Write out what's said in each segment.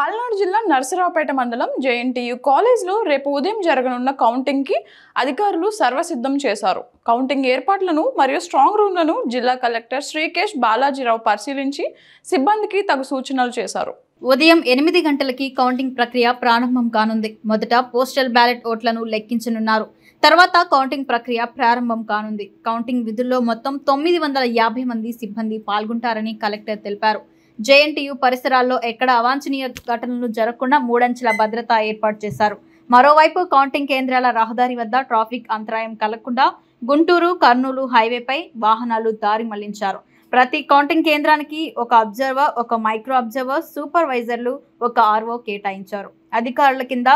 పల్నాడు జిల్లా నర్సరావుపేట మండలం జేఎన్టీయూ కాలేజ్లో రేపు ఉదయం జరగనున్న కౌంటింగ్కి అధికారులు సర్వసిద్ధం చేశారు. కౌంటింగ్ ఏర్పాట్లను మరియు స్ట్రాంగ్ రూమ్లను జిల్లా కలెక్టర్ శ్రీకేష్ బాలాజీరావు పరిశీలించి సిబ్బందికి తగు సూచనలు చేశారు. ఉదయం 8 గంటలకి కౌంటింగ్ ప్రక్రియ ప్రారంభం కానుంది. మొదట పోస్టల్ బ్యాలెట్ ఓట్లను లెక్కించనున్నారు. తర్వాత కౌంటింగ్ ప్రక్రియ ప్రారంభం కానుంది. కౌంటింగ్ విధుల్లో మొత్తం 950 మంది సిబ్బంది పాల్గొంటారని కలెక్టర్ తెలిపారు. జేఎన్టీయూ పరిసరాల్లో ఎక్కడ అవాంఛనీయ ఘటనలు జరగకుండా 3 అంచెల భద్రత ఏర్పాటు చేశారు. మరోవైపు కౌంటింగ్ కేంద్రాల రహదారి వద్ద ట్రాఫిక్ అంతరాయం కలగకుండా గుంటూరు కర్నూలు హైవేపై వాహనాలు దారి మళ్లించారు. ప్రతి కౌంటింగ్ కేంద్రానికి ఒక అబ్జర్వర్, ఒక మైక్రో అబ్జర్వర్, సూపర్వైజర్లు, ఒక ఆర్ఓ కేటాయించారు. అధికారుల కింద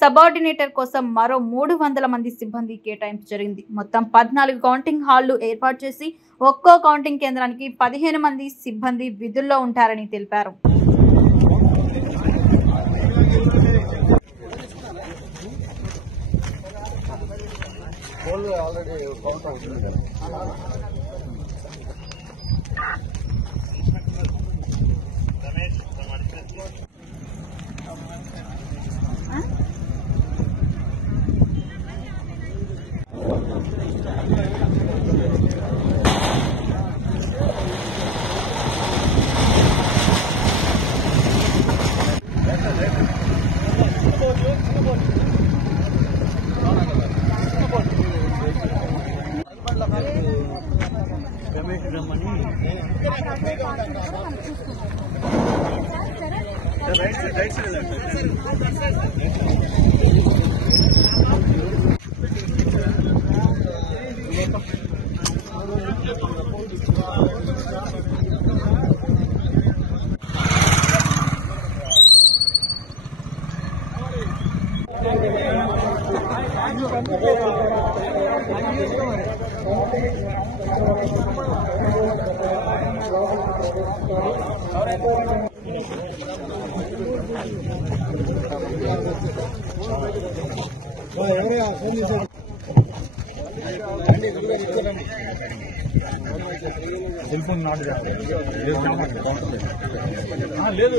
సబార్డినేటర్ కోసం మరో 300 మంది సిబ్బంది కేటాయింపు జరిగింది. మొత్తం 14 కౌంటింగ్ హాళ్లు ఏర్పాటు చేసి ఒక్కో కౌంటింగ్ కేంద్రానికి 15 మంది సిబ్బంది విధుల్లో ఉంటారని తెలిపారు. లేదు